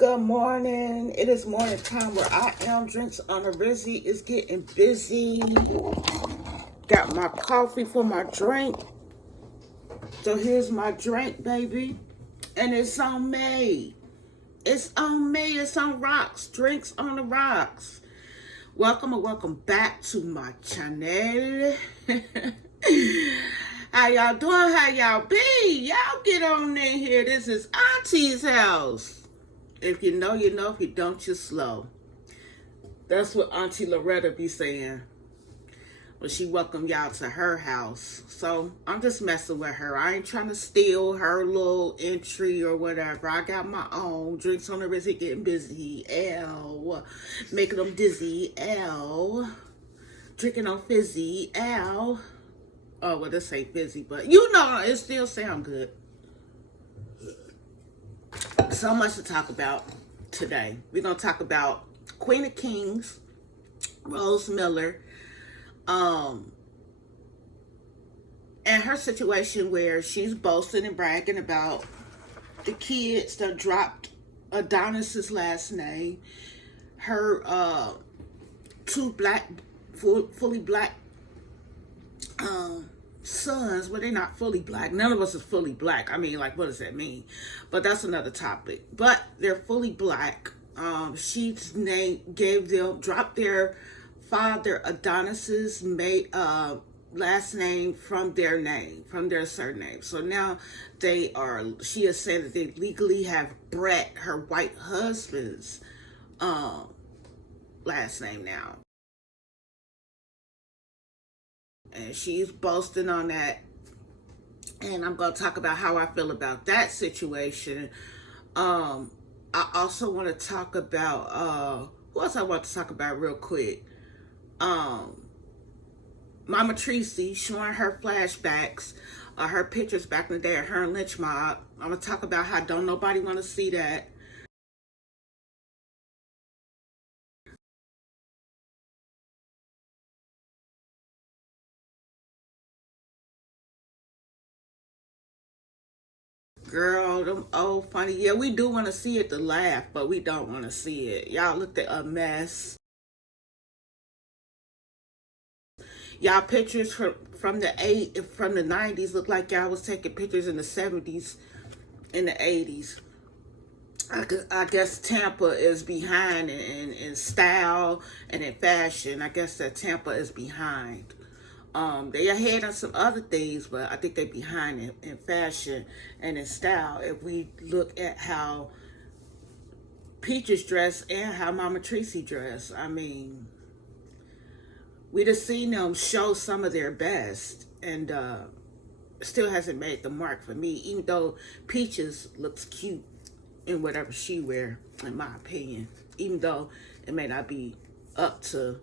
Good morning. It is morning time where I am. Drinks on the Rizzy is getting busy. Got my coffee for my drink. So here's my drink, baby. And it's on me. It's on me. It's on rocks. Drinks on the rocks. Welcome and welcome back to my channel. How y'all doing? How y'all be? Y'all get on in here. This is Auntie's house. If you know, you know. If you don't, you're slow. That's what Auntie Loretta be saying when she welcomed y'all to her house. So I'm just messing with her. I ain't trying to steal her little entry or whatever. I got my own. Drinks on the Rizzy getting busy. Ow. Making them dizzy. Ow. Drinking on fizzy. Ow. Oh, well, this ain't fizzy, but you know, it still sound good. So much to talk about today. We're going to talk about Queen of Kings, Rose Miller, and her situation where she's boasting and bragging about the kids that dropped Adonis's last name, her two fully black sons. Well, they're not fully black. None of us is fully black. I mean, like, what does that mean? But that's another topic. But they're fully black. She's dropped their father Adonis's last name from their surname. So now she has said that they legally have Brett, her white husband's last name now. And she's boasting on that. And I'm going to talk about how I feel about that situation. I also want to talk about, who else I want to talk about real quick? Mama Treasie showing her flashbacks, her pictures back in the day of her and Lynch Mob. I'm going to talk about how don't nobody want to see that. Girl, them old funny. Yeah, we do want to see it to laugh, but we don't want to see it. Y'all looked at a mess. Y'all pictures from the 90s look like y'all was taking pictures in the 70s, in the 80s. I guess Tampa is behind in style and in fashion. I guess that Tampa is behind. They ahead on some other things, but I think they're behind in fashion and in style. If we look at how Peaches dress and how Mama Treasie dress, I mean, we just seen them show some of their best, and still hasn't made the mark for me. Even though Peaches looks cute in whatever she wear, in my opinion, even though it may not be up to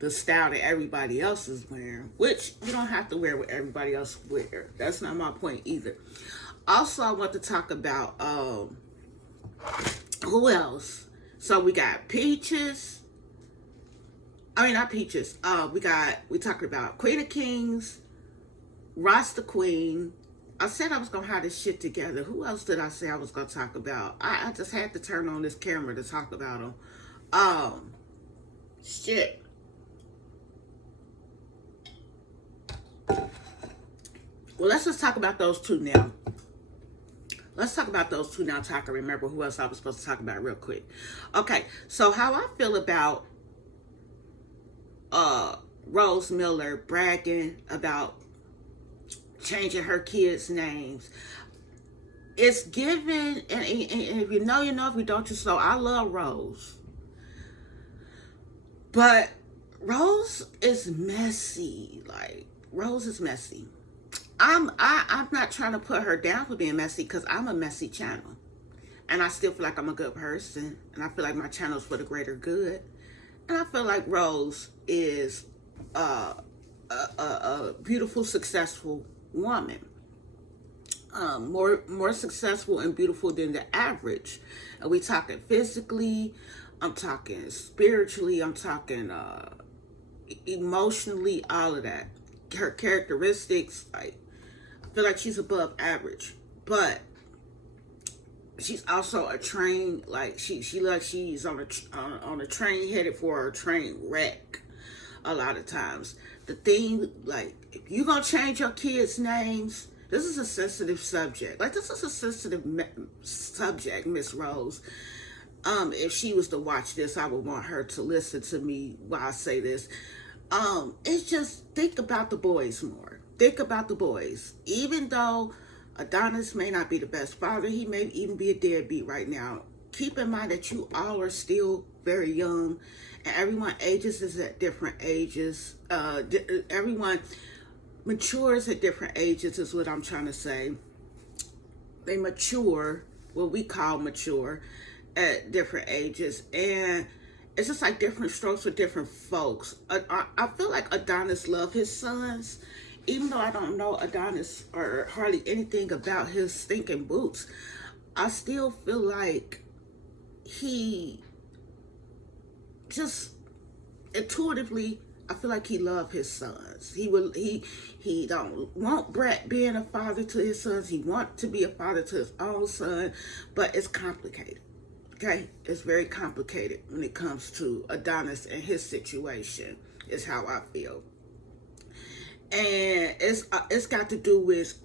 the style that everybody else is wearing, which you don't have to wear what everybody else wear. That's not my point either. Also, I want to talk about who else. So we got Peaches. I mean, not Peaches. We talking about Queen of Kings, Rasta Queen. I said I was going to have this shit together. Who else did I say I was going to talk about? I just had to turn on this camera to talk about them. Shit. Well, let's just talk about those two now. Let's talk about those two now so I can remember who else I was supposed to talk about real quick. Okay, so how I feel about Rose Miller bragging about changing her kids' names. It's given, and if you know, you know. If you don't, you slow. I love Rose, but Rose is messy. Like, Rose is messy. I'm not trying to put her down for being messy, because I'm a messy channel, and I still feel like I'm a good person, and I feel like my channel is for the greater good, and I feel like Rose is a beautiful, successful woman. More successful and beautiful than the average. And we talking physically, I'm talking spiritually, I'm talking emotionally, all of that. Her characteristics, like, I feel like she's above average. But she's also a train, like she's on a train headed for a train wreck a lot of times. The thing, like, if you gonna change your kids' names, this is a sensitive subject. Like, this is a sensitive subject, Miss Rose. If she was to watch this, I would want her to listen to me while I say this. It's just, think about the boys more. Think about the boys. Even though Adonis may not be the best father, he may even be a deadbeat right now. Keep in mind that you all are still very young, and everyone ages is at different ages. Everyone matures at different ages is what I'm trying to say. They mature, what we call mature, at different ages, and it's just like different strokes for different folks. I feel like Adonis loved his sons, even though I don't know Adonis or hardly anything about his stinking boots. I still feel like he just intuitively, I feel like he loved his sons. He don't want Brett being a father to his sons. He wants to be a father to his own son, but it's complicated. Okay, it's very complicated when it comes to Adonis and his situation, is how I feel. And it's got to do with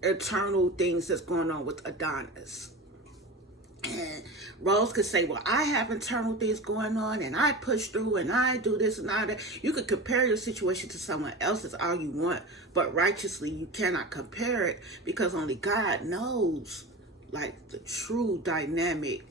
internal things that's going on with Adonis. And Rose could say, well, I have internal things going on, and I push through, and I do this and all that. You could compare your situation to someone else's all you want, but righteously you cannot compare it, because only God knows, like, the true dynamic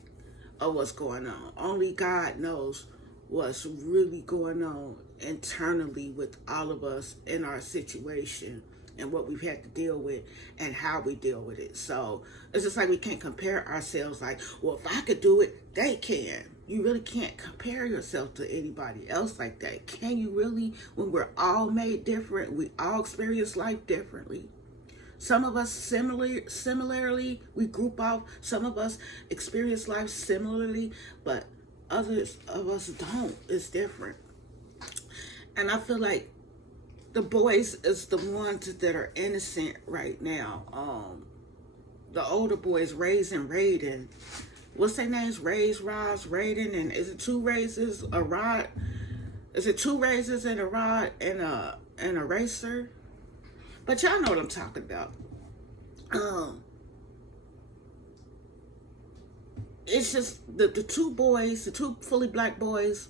of what's going on. Only God knows what's really going on internally with all of us in our situation, and what we've had to deal with and how we deal with it. So it's just like we can't compare ourselves like, well, if I could do it, they can. You really can't compare yourself to anybody else like that. Can you really? When we're all made different, we all experience life differently. Some of us similarly, we group off. Some of us experience life similarly, but others of us don't. It's different. And I feel like the boys is the ones that are innocent right now. The older boys, Rays and Raiden. What's their names? Rays, Roz, Raiden, and is it two raises, a rod? Is it two raises and a rod and a racer? But y'all know what I'm talking about. It's just the two boys, the two fully black boys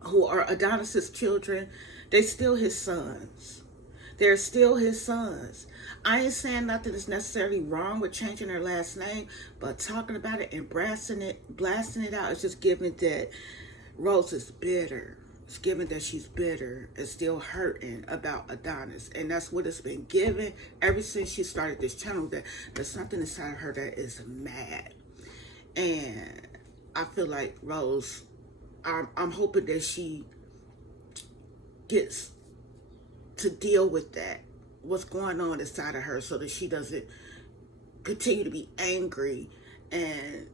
who are Adonis's children, they still his sons. They're still his sons. I ain't saying nothing is necessarily wrong with changing their last name, but talking about it and blasting it out is just giving that Rose is bitter. It's given that she's bitter and still hurting about Adonis. And that's what it's been given ever since she started this channel, that there's something inside of her that is mad. And I feel like Rose, I'm hoping that she gets to deal with that, what's going on inside of her, so that she doesn't continue to be angry. And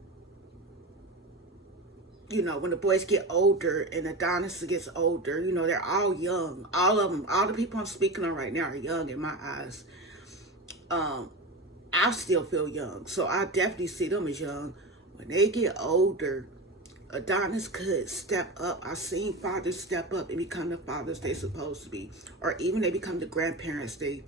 you know, when the boys get older and Adonis gets older, you know, they're all young. All of them, all the people I'm speaking on right now are young in my eyes. I still feel young, so I definitely see them as young. When they get older, Adonis could step up. I've seen fathers step up and become the fathers they're supposed to be, or even they become the grandparents they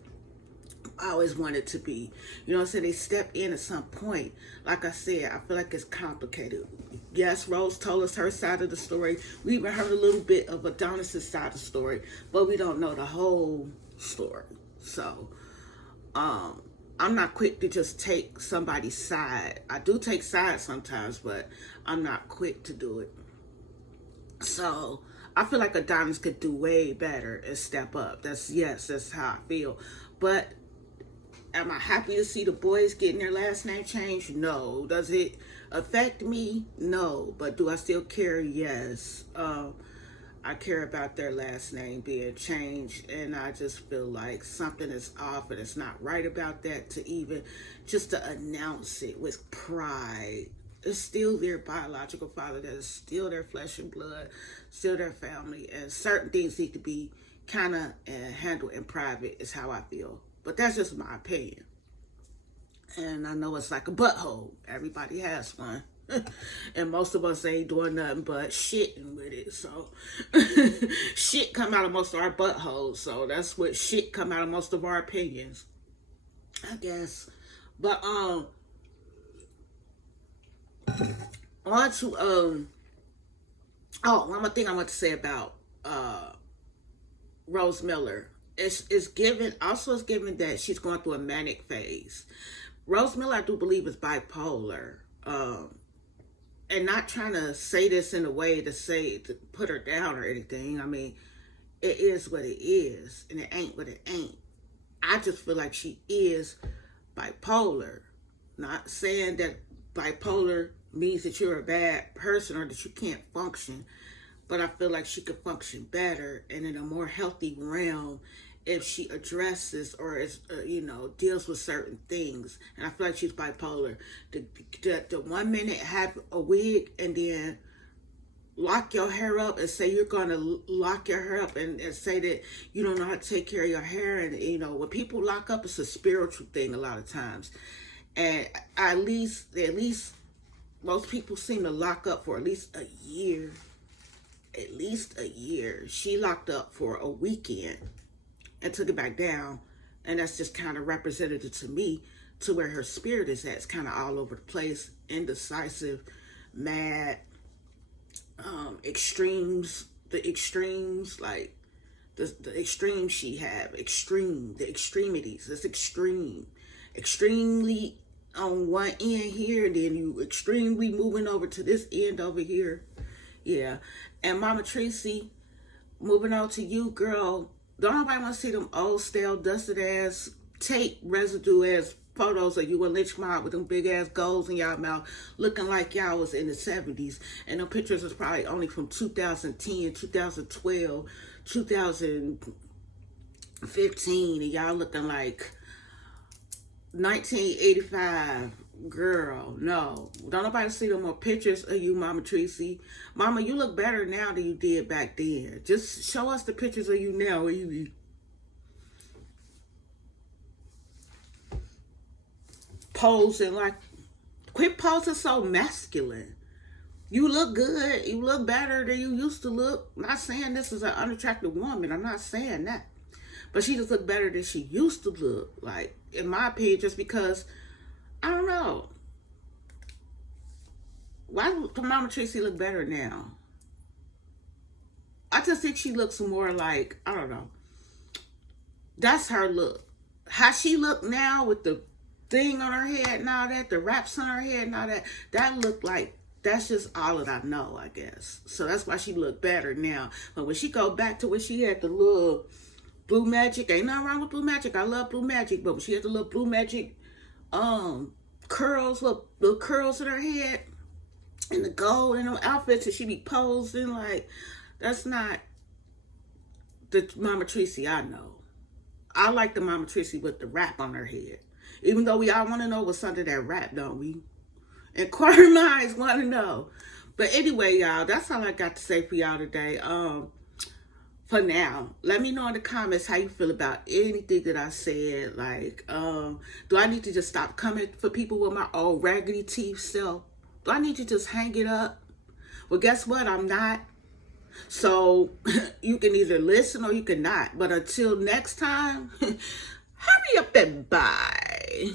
always wanted to be. You know what I'm saying? They step in at some point. Like I said, I feel like it's complicated. Yes, Rose told us her side of the story. We even heard a little bit of Adonis's side of the story, but we don't know the whole story. So, I'm not quick to just take somebody's side. I do take sides sometimes, but I'm not quick to do it. So I feel like Adonis could do way better and step up. That's how I feel. But am I happy to see the boys getting their last name changed? No. Does it affect me? No. But do I still care? Yes. I care about their last name being changed, and I just feel like something is off and it's not right about that, to even just to announce it with pride. It's still their biological father, that is still their flesh and blood, still their family, and certain things need to be kind of handled in private, is how I feel. But that's just my opinion. And I know it's like a butthole. Everybody has one. And most of us ain't doing nothing but shitting with it. So shit come out of most of our buttholes. So that's what shit come out of most of our opinions, I guess. But on to one more thing I want to say about Rose Miller. It's given that she's going through a manic phase. Rose Miller, I do believe, is bipolar. And not trying to say this in a way to put her down or anything. I mean, it is what it is, and it ain't what it ain't. I just feel like she is bipolar. Not saying that bipolar means that you're a bad person or that you can't function, but I feel like she could function better and in a more healthy realm if she addresses or is, deals with certain things. And I feel like she's bipolar. The 1 minute have a wig and then lock your hair up and say you're going to lock your hair up and say that you don't know how to take care of your hair. And, when people lock up, it's a spiritual thing a lot of times. And at least most people seem to lock up for at least a year. At least a year. She locked up for a weekend and took it back down. And that's just kind of representative to me to where her spirit is at. It's kind of all over the place, indecisive, mad, extremes, the extremes, like the extremes she have, the extremities, it's extremely on one end here, and then you extremely moving over to this end over here. Yeah. And Mama Treasie, moving on to you, girl. Don't nobody want to see them old, stale, dusted ass, tape residue ass photos of you and Lynch Mob with them big ass goals in y'all mouth, looking like y'all was in the 70s. And them pictures was probably only from 2010, 2012, 2015, and y'all looking like 1985. Girl, no. Don't nobody see no more pictures of you, Mama Treasie. Mama, you look better now than you did back then. Just show us the pictures of you now. Where you be posing like, quit posing so masculine. You look good. You look better than you used to look. I'm not saying this is an unattractive woman. I'm not saying that. But she just look better than she used to look. Like, in my opinion, just because, I don't know. Why does Mama Treasie look better now? I just think she looks more like, I don't know. That's her look. How she look now with the thing on her head and all that, the wraps on her head and all that, that look like, that's just all that I know, I guess. So that's why she look better now. But when she go back to when she had the little Blue Magic, ain't nothing wrong with Blue Magic. I love Blue Magic, but when she had the little Blue Magic curls, little curls in her head, and the gold in her outfits, and she be posing like, that's not the Mama Treasie I know. I like the Mama Treasie with the wrap on her head. Even though we all want to know what's under that wrap, don't we? Inquiring minds want to know. But anyway, y'all, that's all I got to say for y'all today. For now, let me know in the comments how you feel about anything that I said. Like, do I need to just stop coming for people with my old raggedy teeth self? Do I need to just hang it up? Well, guess what? I'm not. So you can either listen or you can not. But until next time, hurry up and bye.